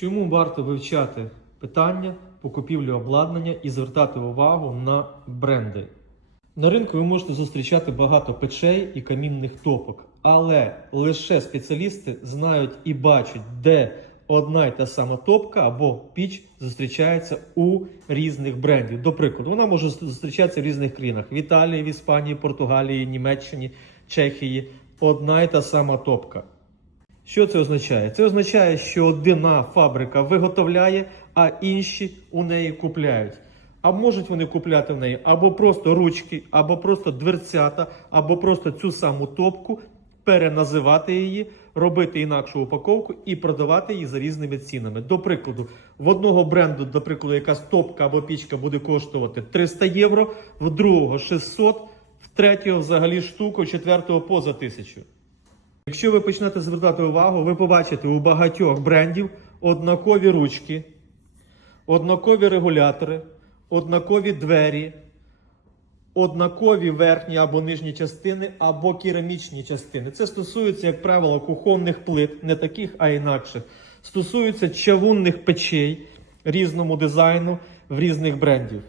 Чому варто вивчати питання по купівлі обладнання і звертати увагу на бренди? На ринку ви можете зустрічати багато печей і камінних топок, але лише спеціалісти знають і бачать, де одна й та сама топка або піч зустрічається у різних брендів. До прикладу, вона може зустрічатися в різних країнах: в Італії, в Іспанії, Португалії, Німеччині, Чехії. Одна й та сама топка. Що це означає? Це означає, що одна фабрика виготовляє, а інші у неї купляють. А можуть вони купляти в неї або просто ручки, або просто дверцята, або просто цю саму топку, переназивати її, робити інакшу упаковку і продавати її за різними цінами. До прикладу, в одного бренду, до прикладу, якась топка або пічка буде коштувати 300 євро, в другого 600, в третього взагалі штуку, в четвертого поза тисячу. Якщо ви почнете звертати увагу, ви побачите у багатьох брендів однакові ручки, однакові регулятори, однакові двері, однакові верхні або нижні частини, або керамічні частини. Це стосується, як правило, кухонних плит, не таких, а інакших. Стосується чавунних печей різному дизайну в різних брендів.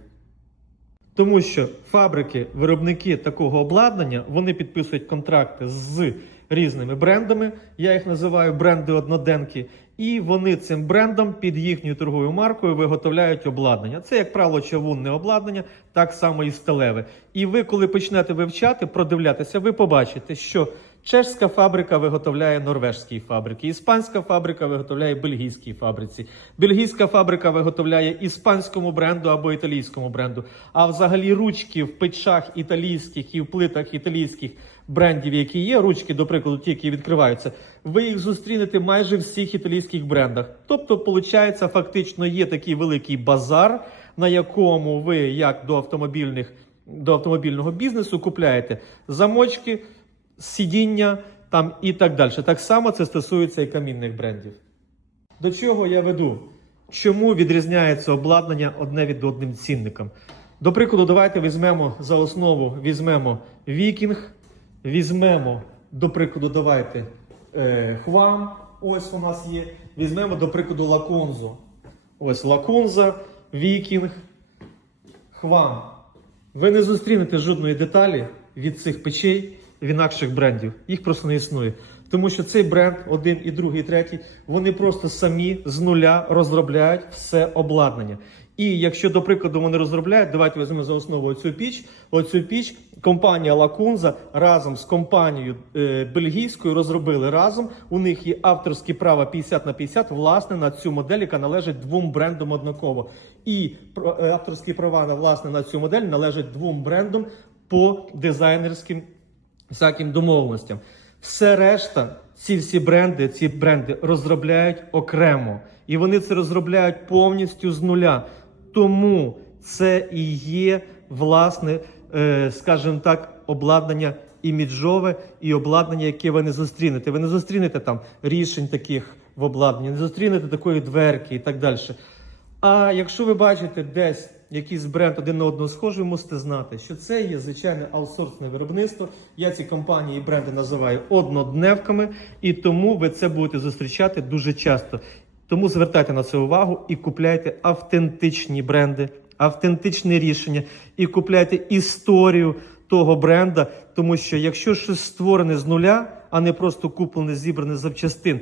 Тому що фабрики, виробники такого обладнання, вони підписують контракти з різними брендами. Я їх називаю бренди одноденки. І вони цим брендом під їхньою торговою маркою виготовляють обладнання. Це, як правило, чавунне обладнання, так само і сталеве. І ви, коли почнете вивчати, продивлятися, ви побачите, що чешська фабрика виготовляє норвежській фабрики, іспанська фабрика виготовляє бельгійській фабриці, бельгійська фабрика виготовляє іспанському бренду або італійському бренду. А взагалі ручки в печах італійських і в плитах італійських брендів, які є, ручки, до прикладу, ті, які відкриваються, ви їх зустрінете майже всіх італійських брендах. Тобто, виходить, фактично є такий великий базар, на якому ви, як до автомобільних до автомобільного бізнесу, купляєте замочки, сидіння там і так далі. Так само це стосується і камінних брендів. До чого я веду? Чому відрізняється обладнання одне від одним цінником? До прикладу, давайте візьмемо за основу візьмемо Вікінг, візьмемо, до прикладу, давайте е, Хвам. Ось у нас є. Візьмемо, до прикладу, Лаконзу. Ось Лаконза, Вікінг, Хвам. Ви не зустрінете жодної деталі від цих печей в інакших брендів. Їх просто не існує. Тому що цей бренд, один і другий, і третій, вони просто самі з нуля розробляють все обладнання. І якщо, до прикладу, вони розробляють, давайте візьмемо за основу оцю піч. Оцю піч компанія Лакунза разом з компанією е, бельгійською розробили разом. У них є авторські права 50 на 50, власне, на цю модель, яка належить двом брендам однаково. І е, авторські права на власне на цю модель належать двом брендам по дизайнерським всяким домовленостям. Все решта, ці всі бренди, ці бренди розробляють окремо. І вони це розробляють повністю з нуля. Тому це і є власне, е, скажімо так, обладнання іміджове і обладнання, яке ви не зустрінете. Ви не зустрінете там рішень таких в обладнанні, не зустрінете такої дверки і так далі. А якщо ви бачите десь якийсь бренд один на одного схожий, мусите знати, що це є звичайне аутсорсне виробництво. Я ці компанії і бренди називаю однодневками, і тому ви це будете зустрічати дуже часто. Тому звертайте на це увагу і купляйте автентичні бренди, автентичні рішення, і купляйте історію того бренда, тому що якщо щось створене з нуля, а не просто куплене, зібране запчастин,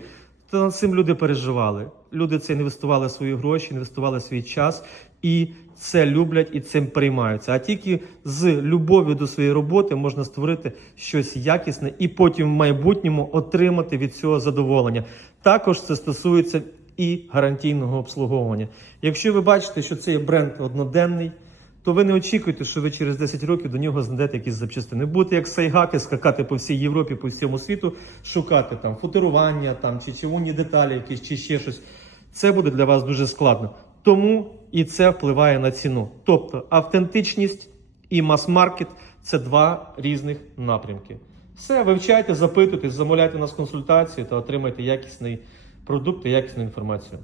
то над цим люди переживали. Люди це інвестували свої гроші, інвестували свій час і це люблять і цим переймаються. А тільки з любов'ю до своєї роботи можна створити щось якісне і потім в майбутньому отримати від цього задоволення. Також це стосується і гарантійного обслуговування. Якщо ви бачите, що цей бренд одноденний, то ви не очікуйте, що ви через 10 років до нього знайдете якісь запчастини. Будете як сайгаки, скакати по всій Європі, по всьому світу, шукати там футурування, там чи чавунні деталі, якісь чи ще щось. Це буде для вас дуже складно. Тому і це впливає на ціну. Тобто автентичність і мас-маркет це два різних напрямки. Все, вивчайте, запитуйте, замовляйте нас консультації та отримайте якісний продукт і якісну інформацію.